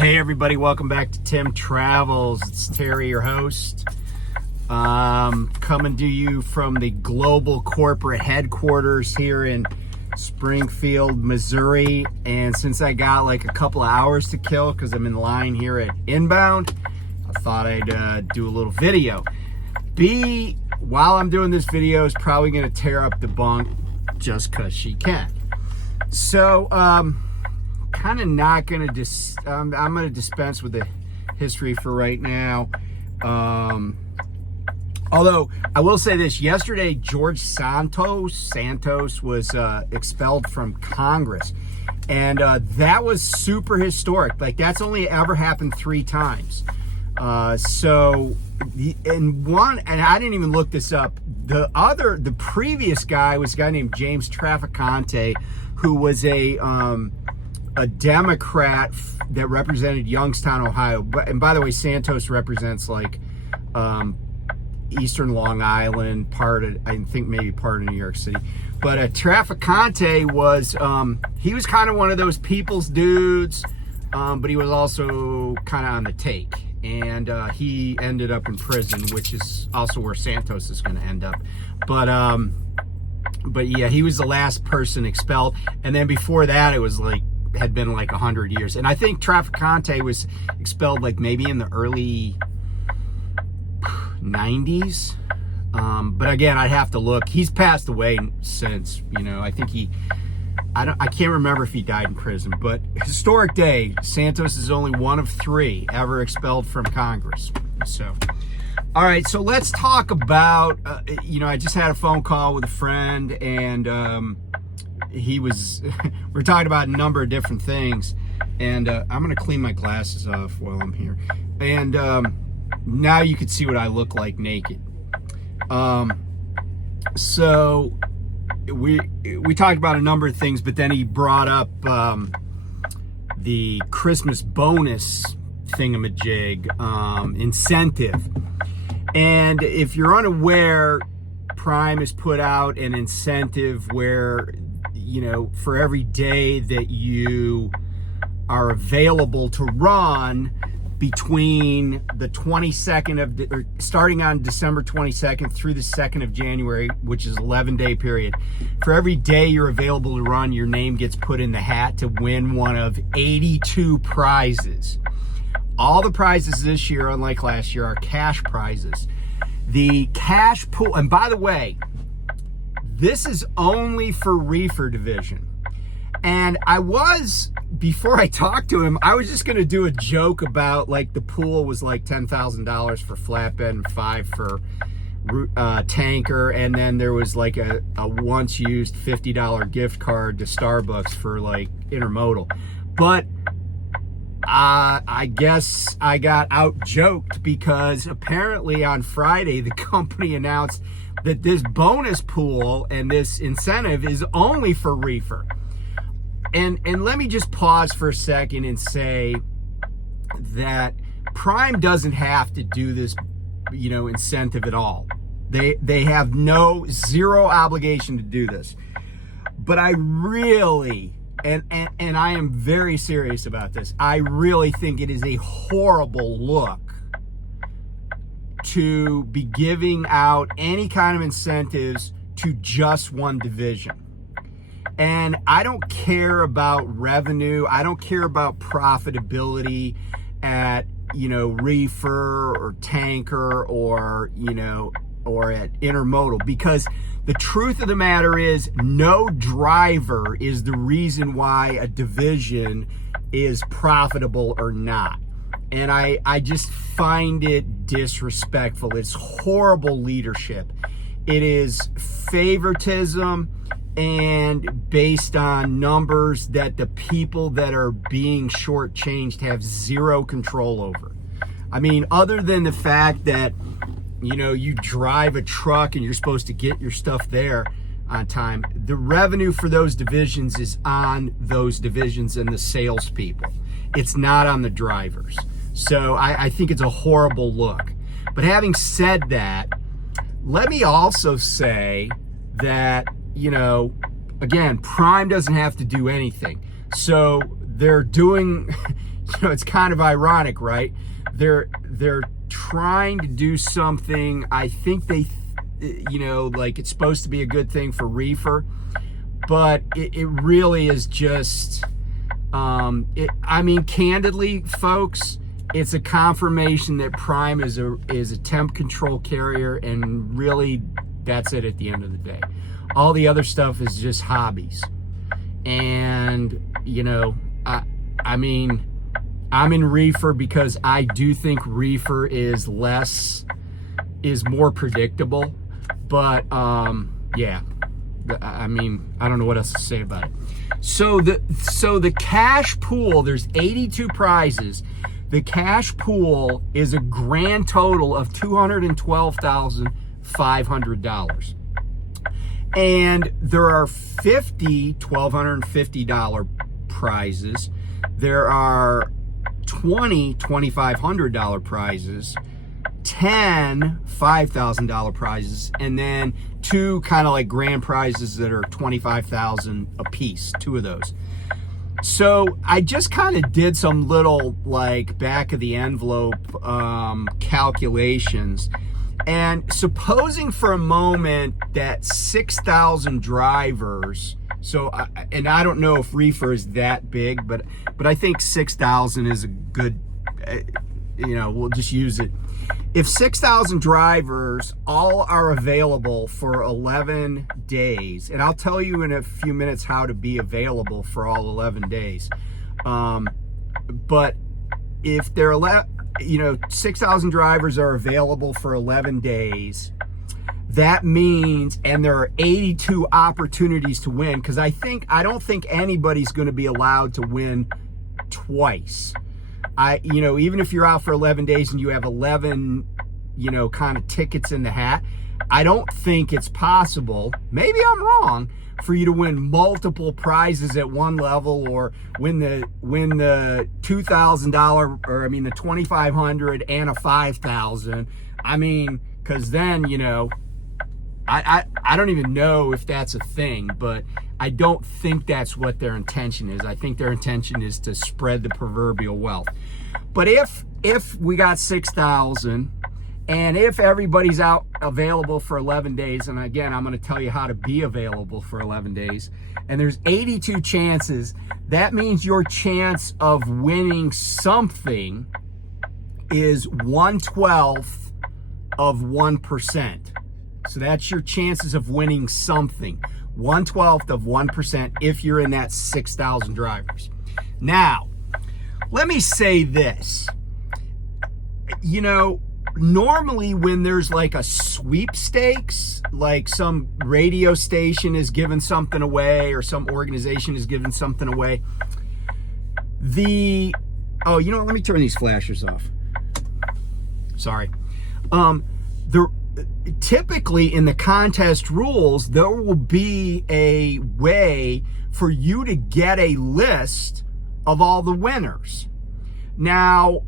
Hey everybody, welcome back to Tim Travels. It's Terry, your host. Coming to you from the global corporate headquarters here in Springfield, Missouri. And since I got like a couple of hours to kill because I'm in line here at Inbound, I thought I'd do a little video. While I'm doing this video, is probably going to tear up the bunk just because she can. So, kind of not going to I'm going to dispense with the history for right now. Although I will say this, yesterday George Santos was expelled from Congress, and that was super historic. Like, that's only ever happened 3 times. And I didn't even look this up. The previous guy was a guy named James Traficante, who was a Democrat that represented Youngstown, Ohio. And by the way, Santos represents like Eastern Long Island, I think maybe part of New York City. But Traficante was, he was kind of one of those people's dudes, but he was also kind of on the take. And he ended up in prison, which is also where Santos is going to end up. But yeah, he was the last person expelled. And then before that, it was like, had been like 100 years. And I think Traficante was expelled like maybe in the early 90s. But again, I'd have to look. He's passed away since, I think I can't remember if he died in prison, but historic day. Santos is only one of 3 ever expelled from Congress. So, all right, so let's talk about, I just had a phone call with a friend, and we're talking about a number of different things, and I'm going to clean my glasses off while I'm here. And now you can see what I look like naked. So we talked about a number of things, but then he brought up the Christmas bonus thingamajig incentive. And if you're unaware, Prime has put out an incentive where, for every day that you are available to run between the 22nd starting on December 22nd through the 2nd of January, which is 11-day period. For every day you're available to run, your name gets put in the hat to win one of 82 prizes. All the prizes this year, unlike last year, are cash prizes. The cash pool, and by the way, this is only for Reefer division. And before I talked to him, I was just going to do a joke about, like, the pool was like $10,000 for flatbed and $5,000 for tanker. And then there was like a once used $50 gift card to Starbucks for like intermodal. But I guess I got out joked because apparently on Friday, the company announced that this bonus pool and this incentive is only for Reefer. And let me just pause for a second and say that Prime doesn't have to do this, incentive at all. They have zero obligation to do this. But I really, and I am very serious about this, I really think it is a horrible look to be giving out any kind of incentives to just one division. And I don't care about revenue. I don't care about profitability at, Reefer or tanker or at intermodal, because the truth of the matter is no driver is the reason why a division is profitable or not. And I just find it disrespectful. It's horrible leadership. It is favoritism and based on numbers that the people that are being shortchanged have zero control over. I mean, other than the fact that, you drive a truck and you're supposed to get your stuff there on time, the revenue for those divisions is on those divisions and the salespeople. It's not on the drivers. So I think it's a horrible look. But having said that, let me also say that, again, Prime doesn't have to do anything. So they're doing, it's kind of ironic, right? They're trying to do something. I think they, like it's supposed to be a good thing for Reefer, but it really is just, candidly, folks, it's a confirmation that Prime is a temp control carrier, and really that's it at the end of the day. All the other stuff is just hobbies. And, I'm in Reefer because I do think Reefer is more predictable. But, yeah, I don't know what else to say about it. So the cash pool, there's 82 prizes. The cash pool is a grand total of $212,500. And there are 50 $1,250 prizes. There are 20 $2,500 prizes, 10 $5,000 prizes, and then 2 kind of like grand prizes that are $25,000 a piece, 2 of those. So I just kind of did some little like back of the envelope calculations. And supposing for a moment that 6,000 drivers, and I don't know if Reefer is that big, but I think 6,000 is a good, we'll just use it. If 6,000 drivers all are available for 11 days, and I'll tell you in a few minutes how to be available for all 11 days, but if they're 6,000 drivers are available for 11 days, that means, and there are 82 opportunities to win, because I don't think anybody's going to be allowed to win twice. Even if you're out for 11 days and you have 11, kind of tickets in the hat, I don't think it's possible, maybe I'm wrong, for you to win multiple prizes at one level, or win the $2,000, or the $2,500 and a $5,000. Because then, I don't even know if that's a thing, but I don't think that's what their intention is. I think their intention is to spread the proverbial wealth. But if we got 6,000, and if everybody's out available for 11 days, and again, I'm going to tell you how to be available for 11 days, and there's 82 chances, that means your chance of winning something is 1/12 of 1%. So that's your chances of winning something, 1/12 of 1% if you're in that 6,000 drivers. Now, let me say this. Normally when there's like a sweepstakes, like some radio station is giving something away or some organization is giving something away, let me turn these flashers off. Sorry. Typically in the contest rules, there will be a way for you to get a list of all the winners. Now,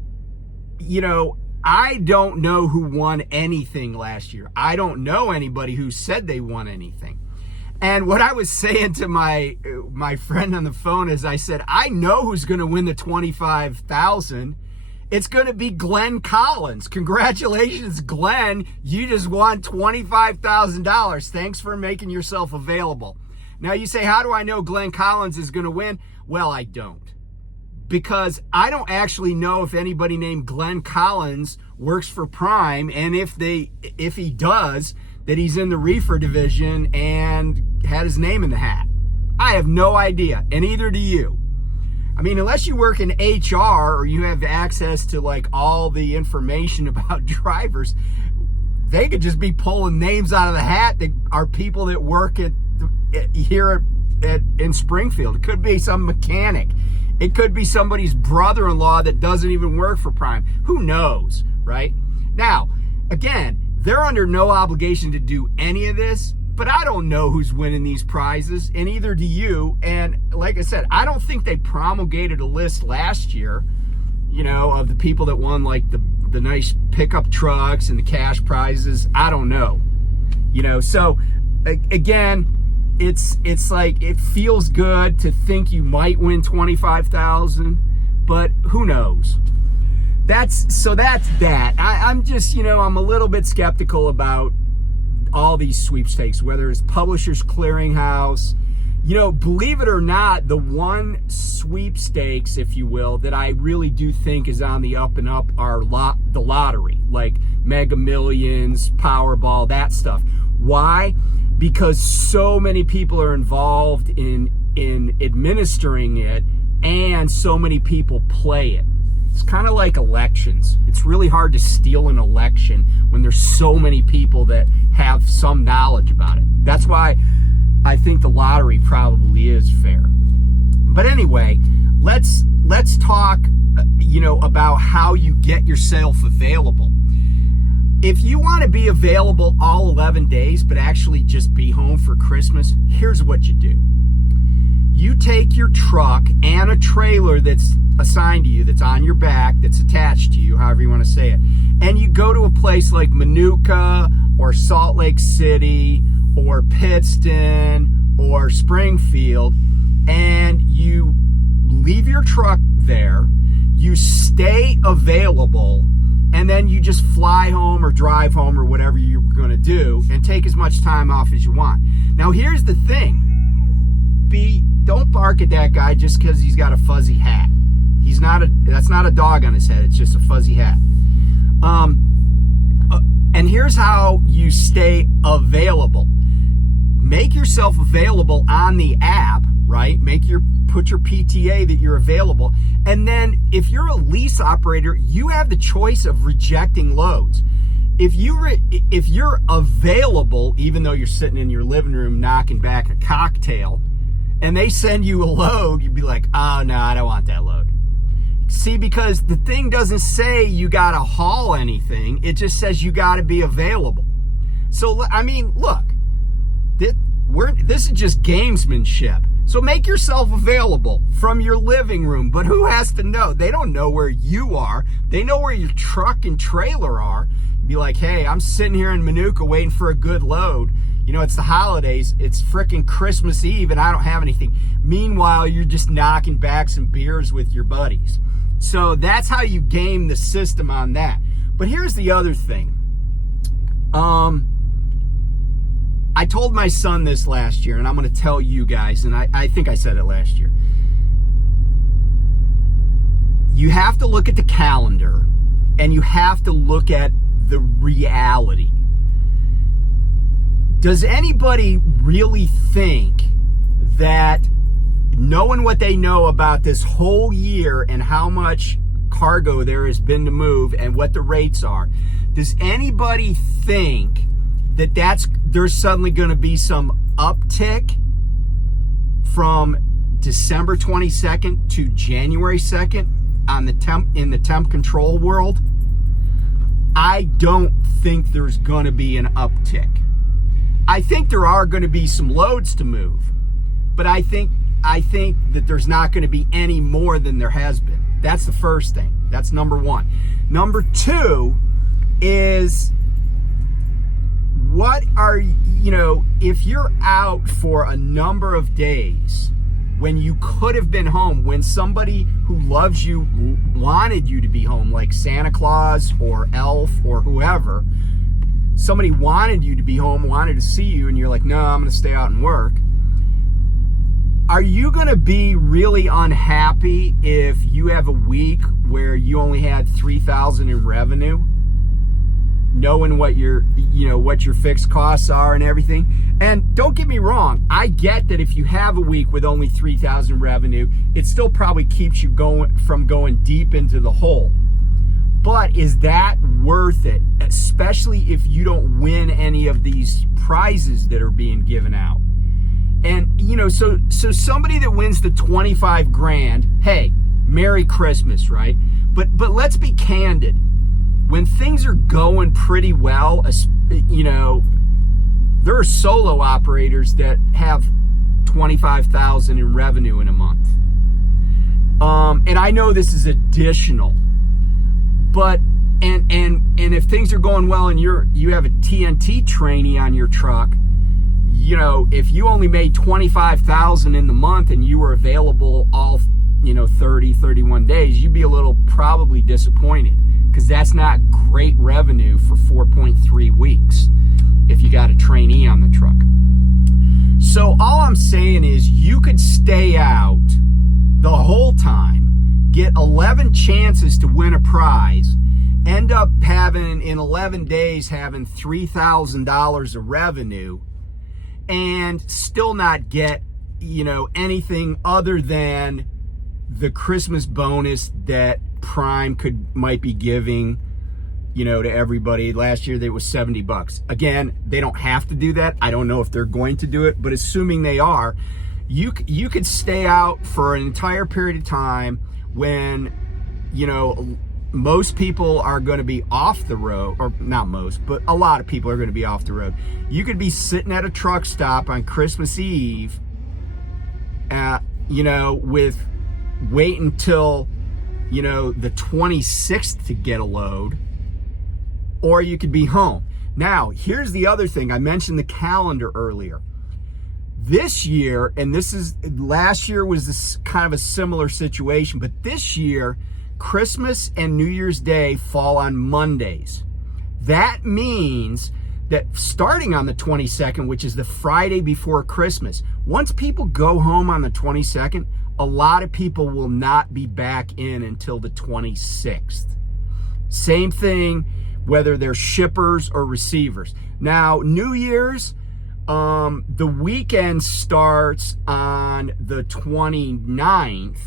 I don't know who won anything last year. I don't know anybody who said they won anything. And what I was saying to my friend on the phone is, I said, I know who's going to win the $25,000. It's going to be Glenn Collins. Congratulations, Glenn. You just won $25,000. Thanks for making yourself available. Now you say, how do I know Glenn Collins is going to win? Well, I don't. Because I don't actually know if anybody named Glenn Collins works for Prime, and if he does, that he's in the Reefer division and had his name in the hat. I have no idea, and neither do you. Unless you work in HR or you have access to like all the information about drivers, they could just be pulling names out of the hat that are people that work here in Springfield. It could be some mechanic. It could be somebody's brother-in-law that doesn't even work for Prime. Who knows, right? Now, again, they're under no obligation to do any of this, but I don't know who's winning these prizes, and neither do you. And like I said, I don't think they promulgated a list last year, of the people that won like the nice pickup trucks and the cash prizes. I don't know. So again, it's like, it feels good to think you might win 25,000, but who knows? That's that. I'm just, I'm a little bit skeptical about all these sweepstakes, whether it's Publishers Clearinghouse. Believe it or not, the one sweepstakes, if you will, that I really do think is on the up and up are the lottery, like Mega Millions, Powerball, that stuff. Why? Because so many people are involved in administering it, and so many people play it. It's kind of like elections. It's really hard to steal an election when there's so many people that have some knowledge about it. That's why I think the lottery probably is fair. But anyway, let's talk, about how you get yourself available. If you want to be available all 11 days, but actually just be home for Christmas, here's what you do. You take your truck and a trailer that's assigned to you, that's on your back, that's attached to you, however you want to say it, and you go to a place like Manuka or Salt Lake City or Pittston or Springfield, and you leave your truck there, you stay available, and then you just fly home or drive home or whatever you're going to do and take as much time off as you want. Now, here's the thing. Don't bark at that guy just because he's got a fuzzy hat. That's not a dog on his head. It's just a fuzzy hat. And here's how you stay available. Make yourself available on the app, right? Put your PTA that you're available. And then if you're a lease operator, you have the choice of rejecting loads. If you're available, even though you're sitting in your living room knocking back a cocktail, and they send you a load, you'd be like, oh, no, I don't want that load. See, because the thing doesn't say you got to haul anything. It just says you got to be available. So, I mean, look, this is just gamesmanship. So make yourself available from your living room. But who has to know? They don't know where you are. They know where your truck and trailer are. Be like, hey, I'm sitting here in Manuka waiting for a good load. It's the holidays. It's frickin' Christmas Eve, and I don't have anything. Meanwhile, you're just knocking back some beers with your buddies. So that's how you game the system on that. But here's the other thing. I told my son this last year, and I'm going to tell you guys, and I think I said it last year. You have to look at the calendar, and you have to look at the reality. Does anybody really think that, knowing what they know about this whole year and how much cargo there has been to move and what the rates are, does anybody think that there's suddenly going to be some uptick from December 22nd to January 2nd in the temp control world? I don't think there's going to be an uptick. I think there are going to be some loads to move, but I think that there's not going to be any more than there has been. That's the first thing. That's number one. Number two is, if you're out for a number of days when you could have been home, when somebody who loves you wanted you to be home, like Santa Claus or Elf or whoever, somebody wanted you to be home, wanted to see you, and you're like, no, I'm going to stay out and work. Are you going to be really unhappy if you have a week where you only had $3,000 in revenue, knowing what your fixed costs are and everything? And don't get me wrong, I get that if you have a week with only $3,000 revenue, it still probably keeps you from going deep into the hole. But is that worth it, especially if you don't win any of these prizes that are being given out? And, so somebody that wins the 25 grand, hey, Merry Christmas, right? But let's be candid. When things are going pretty well, there are solo operators that have $25,000 in revenue in a month. And I know this is additional. But and if things are going well and you have a TNT trainee on your truck, if you only made $25,000 in the month and you were available all 30, 31 days, you'd be a little probably disappointed, because that's not great revenue for 4.3 weeks if you got a trainee on the truck. So all I'm saying is you could stay out the whole time, get 11 chances to win a prize, end up having, in 11 days, having $3,000 of revenue, and still not get, anything other than the Christmas bonus that Prime might be giving, to everybody. Last year, there was $70. Again, they don't have to do that. I don't know if they're going to do it, but assuming they are, you could stay out for an entire period of time when, most people are going to be off the road, or not most, but a lot of people are going to be off the road. You could be sitting at a truck stop on Christmas Eve, with wait until, the 26th to get a load, or you could be home. Now, here's the other thing. I mentioned the calendar earlier. This year, and last year was this kind of a similar situation, but this year, Christmas and New Year's Day fall on Mondays. That means that starting on the 22nd, which is the Friday before Christmas, once people go home on the 22nd, a lot of people will not be back in until the 26th. Same thing whether they're shippers or receivers. Now, New Year's, the weekend starts on the 29th.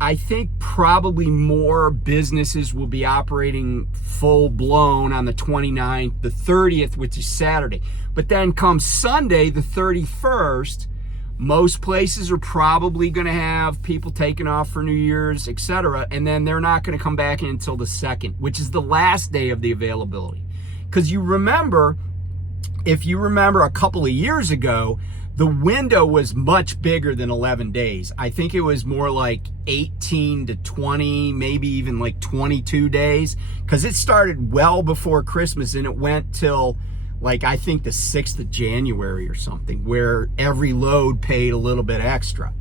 I think probably more businesses will be operating full blown on the 29th, the 30th, which is Saturday. But then comes Sunday, the 31st, most places are probably going to have people taking off for New Year's, etc. And then they're not going to come back in until the 2nd, which is the last day of the availability. Because if you remember a couple of years ago, the window was much bigger than 11 days. I think it was more like 18 to 20, maybe even like 22 days, because it started well before Christmas and it went till I think the 6th of January or something, where every load paid a little bit extra.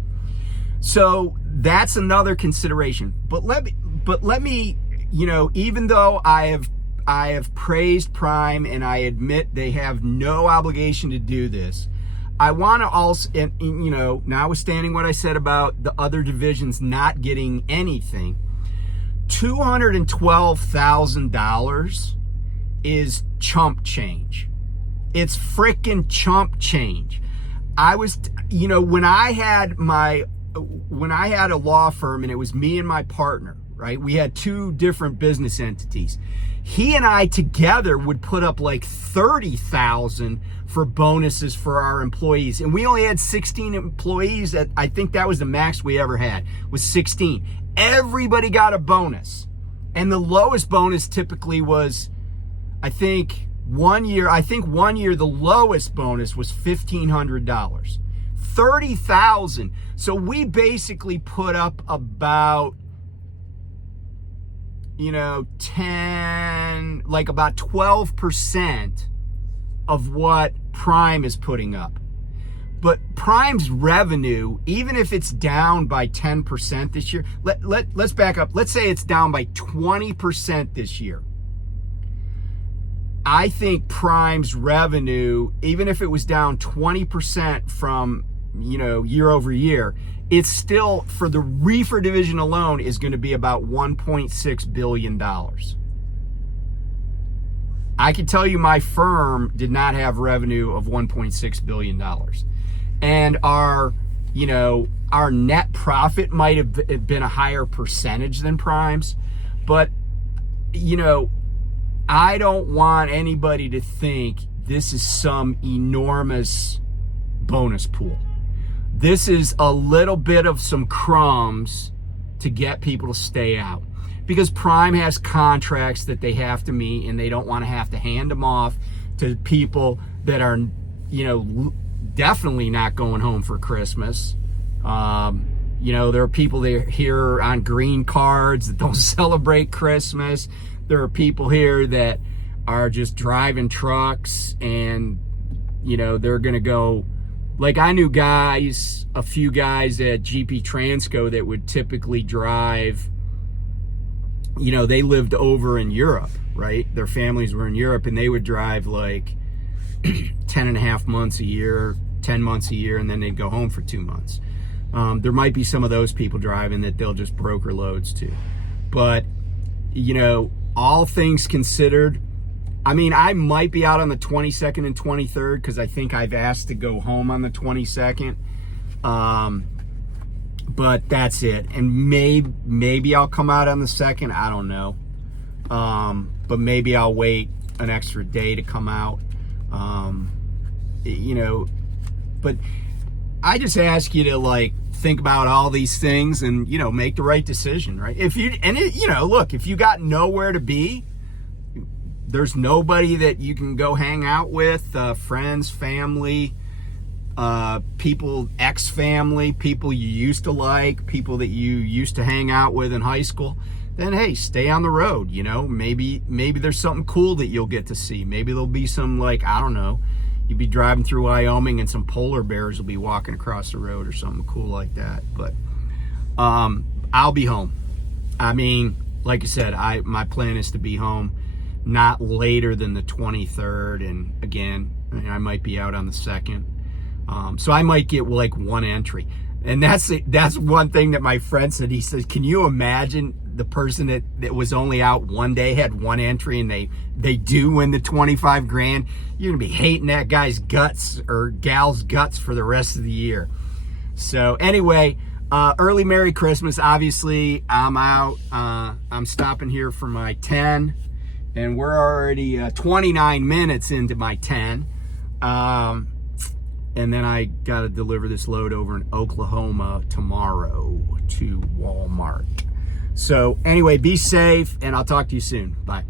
So that's another consideration. But let me, even though I have praised Prime and I admit they have no obligation to do this, I want to also, notwithstanding what I said about the other divisions not getting anything, $212,000 is chump change. It's freaking chump change. I was, when I had a law firm and it was me and my partner, right? We had two different business entities. He and I together would put up like $30,000 for bonuses for our employees. And we only had 16 employees. I think that was the max we ever had, was 16. Everybody got a bonus. And the lowest bonus typically was, I think one year the lowest bonus was $1,500. 30,000. So we basically put up about, about 12% of what Prime is putting up. But Prime's revenue, even if it's down by 10% this year, let's back up. Let's say it's down by 20% this year. I think Prime's revenue, even if it was down 20% from, year over year, it's still, for the Reefer division alone, is going to be about $1.6 billion. I can tell you my firm did not have revenue of $1.6 billion. And our net profit might have been a higher percentage than Prime's. But, I don't want anybody to think this is some enormous bonus pool. This is a little bit of some crumbs to get people to stay out, because Prime has contracts that they have to meet, and they don't want to have to hand them off to people that are, definitely not going home for Christmas. There are people that are here on green cards that don't celebrate Christmas. There are people here that are just driving trucks, and they're going to go Like I knew guys, a few guys at GP Transco that would typically drive, they lived over in Europe, right? Their families were in Europe, and they would drive like 10 and a half months a year, 10 months a year, and then they'd go home for 2 months. There might be some of those people driving that they'll just broker loads to. But, all things considered, I mean, I might be out on the 22nd and 23rd because I think I've asked to go home on the 22nd. But that's it. And maybe I'll come out on the 2nd. I don't know. But maybe I'll wait an extra day to come out. But I just ask you to think about all these things and, make the right decision, right? If you got nowhere to be, there's nobody that you can go hang out with, friends, family, people, ex-family, people you used to like, people that you used to hang out with in high school, then hey, stay on the road. Maybe there's something cool that you'll get to see. Maybe there'll be some, I don't know, you'd be driving through Wyoming and some polar bears will be walking across the road or something cool like that. But I'll be home. I mean, like I said, my plan is to be home not later than the 23rd, and again, I might be out on the 2nd. So I might get one entry. And that's one thing that my friend said. He says, can you imagine the person that was only out one day had one entry and they do win the 25 grand? You're gonna be hating that guy's guts or gal's guts for the rest of the year. So anyway, early Merry Christmas. Obviously I'm out. I'm stopping here for my 10, and we're already 29 minutes into my 10. And then I got to deliver this load over in Oklahoma tomorrow to Walmart. So anyway, be safe, and I'll talk to you soon. Bye.